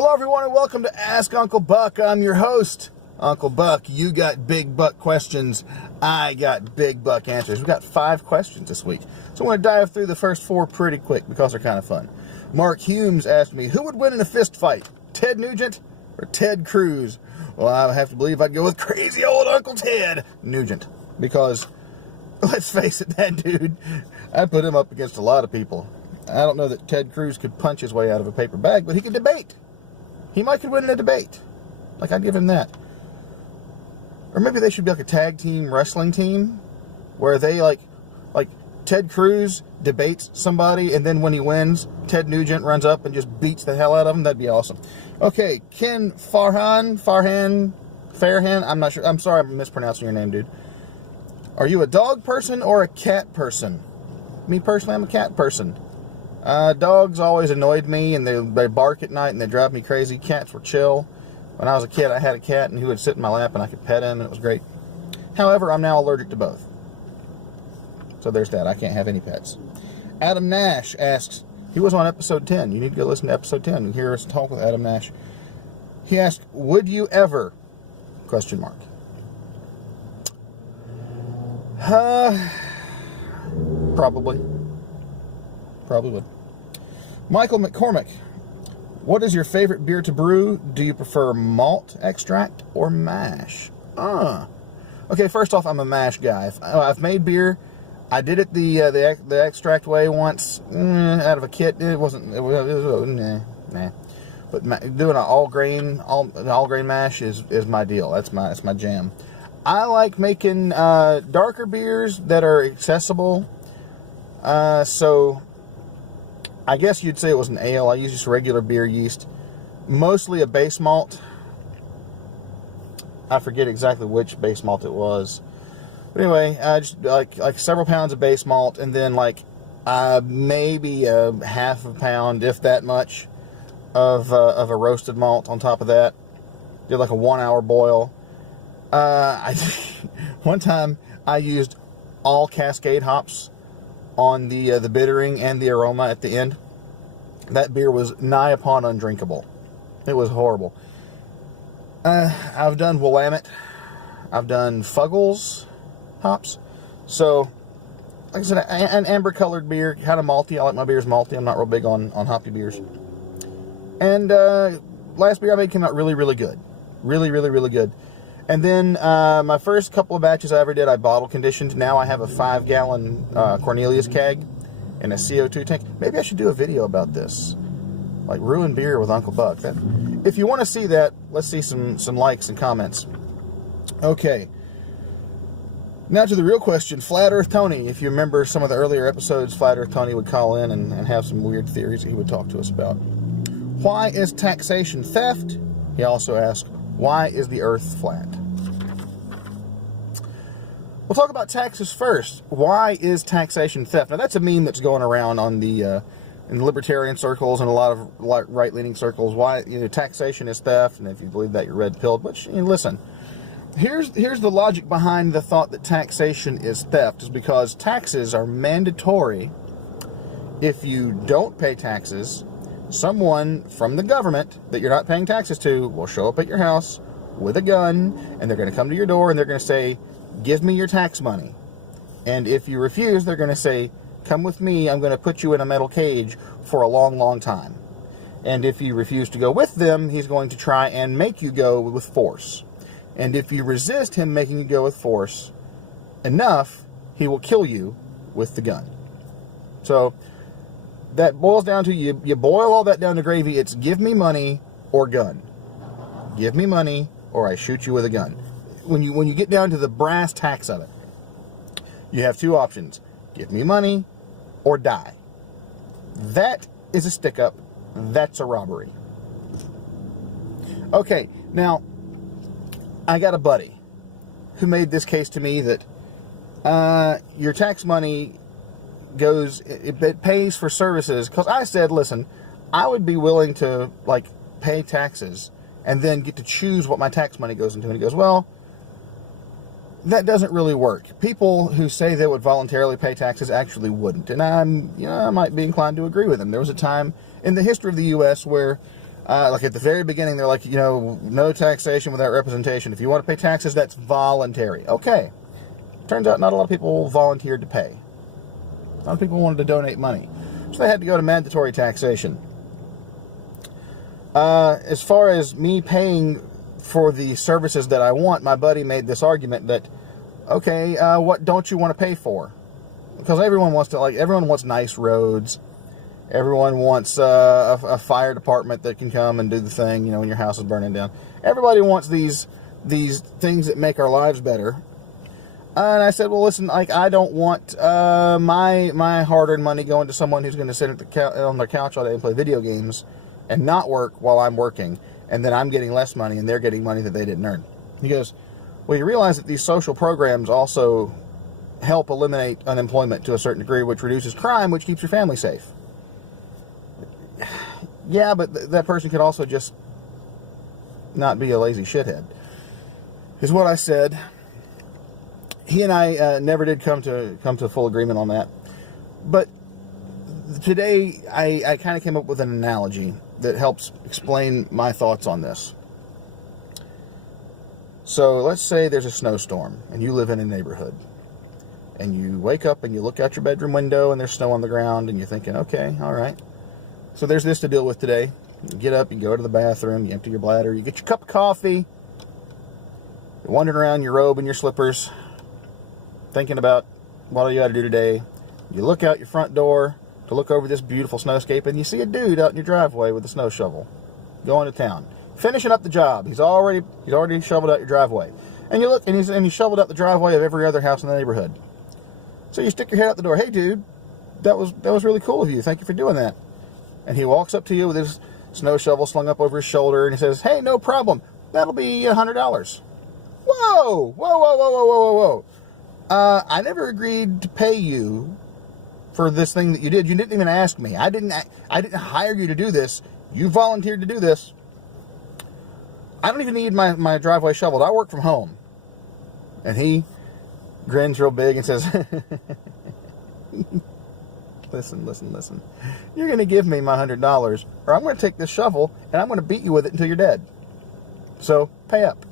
Hello everyone and welcome to Ask Uncle Buck. I'm your host, Uncle Buck. You got big buck questions, I got big buck answers. We've got 5 questions this week, so I'm going to dive through the first 4 pretty quick because they're kind of fun. Mark Humes asked me, who would win in a fist fight, Ted Nugent or Ted Cruz? Well, I have to believe I'd go with crazy old Uncle Ted Nugent, because let's face it, that dude, I'd put him up against a lot of people. I don't know that Ted Cruz could punch his way out of a paper bag, but he could debate. He might could win in a debate. Like, I'd give him that. Or maybe they should be like a tag team wrestling team where they like Ted Cruz debates somebody, and then when he wins, Ted Nugent runs up and just beats the hell out of him. That'd be awesome. Okay, Ken Farhan, I'm not sure. I'm sorry I'm mispronouncing your name, dude. Are you a dog person or a cat person? Me personally, I'm a cat person. Dogs always annoyed me, and they bark at night, and they drive me crazy. Cats were chill. When I was a kid, I had a cat, and he would sit in my lap, and I could pet him, and it was great. However, I'm now allergic to both. So there's that. I can't have any pets. Adam Nash asks, he was on episode 10. You need to go listen to episode 10 and hear us talk with Adam Nash. He asked, would you ever? ? Probably. Probably would. Michael McCormick, what is your favorite beer to brew? Do you prefer malt extract or mash? Okay, first off, I'm a mash guy. I've made beer. I did it the extract way once out of a kit. It was nah. But doing an all grain mash is my deal. That's my jam. I like making darker beers that are accessible. So I guess you'd say it was an ale. I use just regular beer yeast, mostly a base malt. I forget exactly which base malt it was, but anyway, just like several pounds of base malt, and then maybe a half a pound, if that much, of a roasted malt on top of that. Did like a 1-hour boil. One time I used all Cascade hops on the bittering and the aroma at the end. That beer was nigh upon undrinkable. It was horrible. I've done Willamette. I've done Fuggles hops. So, like I said, an amber-colored beer, kind of malty. I like my beers malty. I'm not real big on hoppy beers. And last beer I made came out really, really good. Really, really, really good. And then my first couple of batches I ever did, I bottle conditioned. Now I have a 5-gallon Cornelius keg and a CO2 tank. Maybe I should do a video about this, like ruin beer with Uncle Buck. If you want to see that, let's see some likes and comments. Okay. Now to the real question, Flat Earth Tony. If you remember some of the earlier episodes, Flat Earth Tony would call in and have some weird theories that he would talk to us about. Why is taxation theft? He also asked, why is the earth flat? We'll talk about taxes first. Why is taxation theft? Now, that's a meme that's going around on in libertarian circles and a lot of right-leaning circles. Why taxation is theft, and if you believe that, you're red-pilled. But listen, here's the logic behind the thought that taxation is theft, is because taxes are mandatory. If you don't pay taxes, someone from the government that you're not paying taxes to will show up at your house with a gun, and they're going to come to your door and they're going to say, give me your tax money. And if you refuse, they're going to say, come with me, I'm going to put you in a metal cage for a long, long time. And if you refuse to go with them, he's going to try and make you go with force. And if you resist him making you go with force enough, he will kill you with the gun. So that boils down to, you boil all that down to gravy, it's give me money or gun. Give me money or I shoot you with a gun. When you get down to the brass tacks of it, you have 2 options. Give me money or die. That is a stick-up. That's a robbery. Okay, now, I got a buddy who made this case to me that your tax money goes, it pays for services, because I said, listen, I would be willing to pay taxes and then get to choose what my tax money goes into. And he goes, well, that doesn't really work. People who say they would voluntarily pay taxes actually wouldn't. And I might be inclined to agree with him. There was a time in the history of the U.S. where Like at the very beginning, they're like, no taxation without representation. If you want to pay taxes, that's voluntary. Okay. Turns out not a lot of people volunteered to pay. A lot of people wanted to donate money. So they had to go to mandatory taxation. As far as me paying for the services that I want, my buddy made this argument that, okay, what don't you want to pay for? Because everyone wants nice roads. Everyone wants a fire department that can come and do the thing, when your house is burning down. Everybody wants these things that make our lives better. And I said, well, listen, I don't want my hard-earned money going to someone who's going to sit on their couch all day and play video games and not work while I'm working, and then I'm getting less money and they're getting money that they didn't earn. He goes, well, you realize that these social programs also help eliminate unemployment to a certain degree, which reduces crime, which keeps your family safe. Yeah, but that person could also just not be a lazy shithead, is what I said. He and I never did come to full agreement on that. But today, I kind of came up with an analogy that helps explain my thoughts on this. So let's say there's a snowstorm, and you live in a neighborhood. And you wake up and you look out your bedroom window, and there's snow on the ground, and you're thinking, okay, all right. So there's this to deal with today. You get up, you go to the bathroom, you empty your bladder, you get your cup of coffee, you're wandering around your robe and your slippers, thinking about what you got to do today. You look out your front door to look over this beautiful snowscape, and you see a dude out in your driveway with a snow shovel going to town, finishing up the job. He's already shoveled out your driveway, and you look, and he's shoveled out the driveway of every other house in the neighborhood. So you stick your head out the door. Hey, dude, that was really cool of you. Thank you for doing that. And he walks up to you with his snow shovel slung up over his shoulder, and he says, hey, no problem. That'll be $100. Whoa, whoa, whoa, whoa, whoa, whoa, whoa, whoa. I never agreed to pay you for this thing that you did. You didn't even ask me. I didn't hire you to do this. You volunteered to do this. I don't even need my driveway shoveled. I work from home. And he grins real big and says, listen. You're going to give me my $100, or I'm going to take this shovel and I'm going to beat you with it until you're dead. So pay up.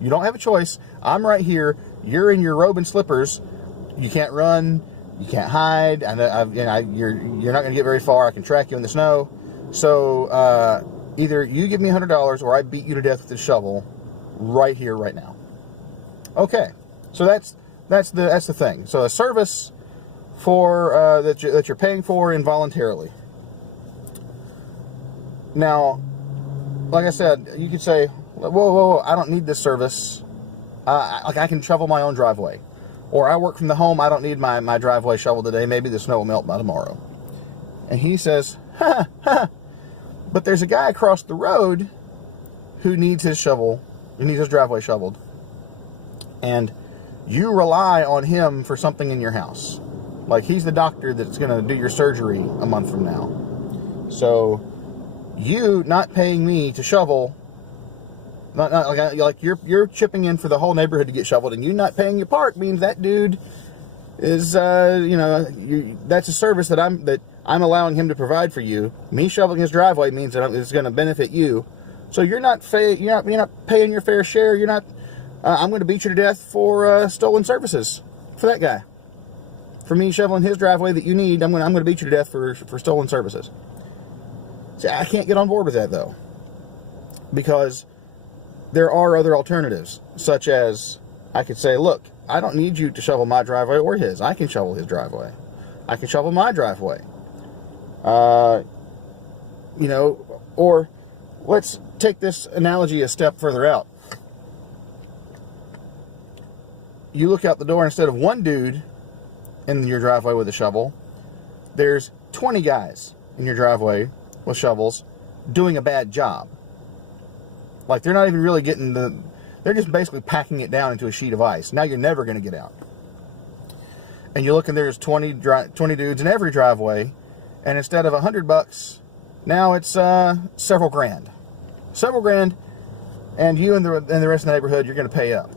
You don't have a choice. I'm right here. You're in your robe and slippers. You can't run. You can't hide. You're not going to get very far. I can track you in the snow. So either you give me $100 or I beat you to death with this shovel right here, right now. Okay. So that's the thing. So a service for that you're paying for involuntarily. Now, like I said, you could say, whoa, I don't need this service. I can shovel my own driveway. Or I work from the home, I don't need my driveway shoveled today. Maybe the snow will melt by tomorrow. And he says, but there's a guy across the road who needs his driveway shoveled. And you rely on him for something in your house. Like he's the doctor that's going to do your surgery a month from now. So you not paying me to shovel, like you're chipping in for the whole neighborhood to get shoveled, and you not paying your part means that dude is that's a service that I'm allowing him to provide for you. Me shoveling his driveway means that it's going to benefit you. So you're not paying your fair share. You're not. I'm going to beat you to death for stolen services for that guy. For me shoveling his driveway that you need, I'm going to beat you to death for stolen services. See, I can't get on board with that though, because there are other alternatives, such as I could say, look, I don't need you to shovel my driveway or his. I can shovel his driveway. I can shovel my driveway. Or let's take this analogy a step further out. You look out the door, instead of one dude in your driveway with a shovel, there's 20 guys in your driveway with shovels doing a bad job. Like they're not even really they're just basically packing it down into a sheet of ice. Now you're never going to get out. And you look and there's 20 dudes in every driveway, and instead of $100, now it's several grand. Several grand, and you and the rest of the neighborhood, you're going to pay up.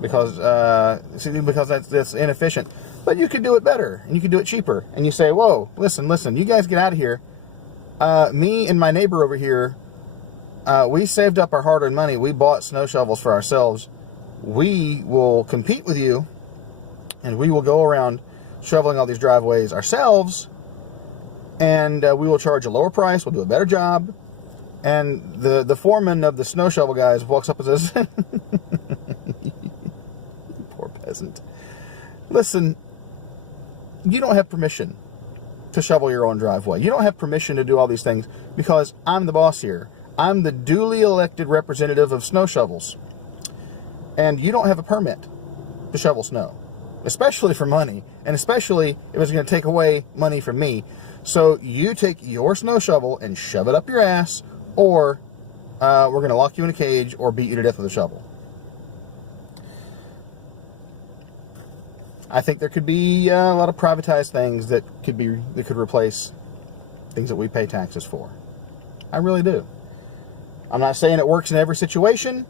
Because that's inefficient. But you could do it better, and you could do it cheaper. And you say, whoa, listen, you guys get out of here. Me and my neighbor over here, we saved up our hard-earned money. We bought snow shovels for ourselves. We will compete with you, and we will go around shoveling all these driveways ourselves, and we will charge a lower price. We'll do a better job. And the foreman of the snow shovel guys walks up and says, poor peasant, listen, you don't have permission to shovel your own driveway. You don't have permission to do all these things because I'm the boss here. I'm the duly elected representative of snow shovels. And you don't have a permit to shovel snow, especially for money, and especially if it's going to take away money from me. So you take your snow shovel and shove it up your ass, or we're going to lock you in a cage or beat you to death with a shovel. I think there could be a lot of privatized things that could replace things that we pay taxes for. I really do. I'm not saying it works in every situation.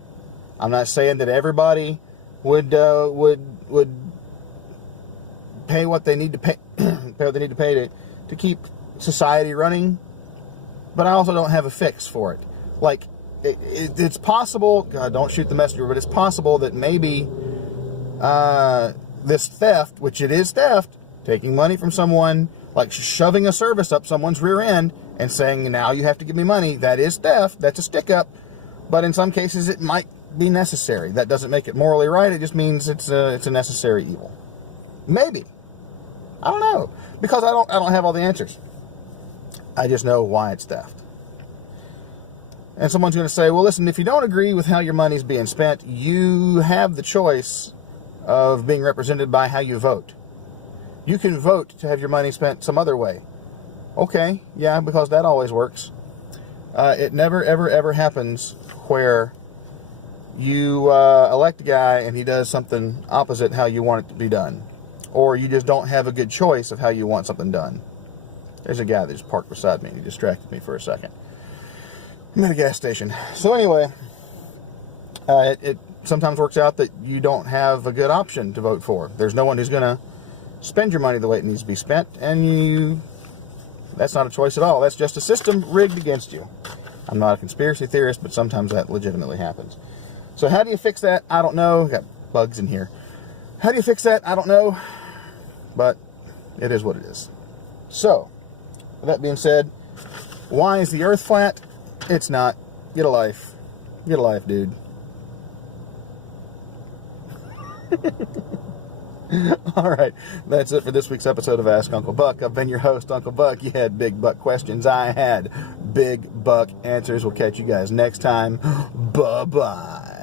I'm not saying that everybody would pay what they need to pay, to keep society running. But I also don't have a fix for it. Like, it's possible, God, don't shoot the messenger, but it's possible that maybe this theft, which it is theft, taking money from someone, like shoving a service up someone's rear end and saying, now you have to give me money, that is theft, that's a stick-up. But in some cases, it might be necessary. That doesn't make it morally right, it just means it's a necessary evil. Maybe. I don't know. Because I don't have all the answers. I just know why it's theft. And someone's going to say, well, listen, if you don't agree with how your money's being spent, you have the choice of being represented by how you vote. You can vote to have your money spent some other way. Okay, yeah, because that always works. It never, ever, ever happens where you elect a guy and he does something opposite how you want it to be done. Or you just don't have a good choice of how you want something done. There's a guy that just parked beside me and he distracted me for a second. I'm at a gas station. So anyway, it sometimes works out that you don't have a good option to vote for. There's no one who's going to spend your money the way it needs to be spent, and that's not a choice at all. That's just a system rigged against you. I'm not a conspiracy theorist, but sometimes that legitimately happens. So how do you fix that? I don't know. Got bugs in here. How do you fix that? I don't know. But it is what it is. So, with that being said, why is the earth flat? It's not. Get a life. Get a life, dude. Alright, that's it for this week's episode of Ask Uncle Buck. I've been your host, Uncle Buck. You had big buck questions. I had big buck answers. We'll catch you guys next time. Bye-bye.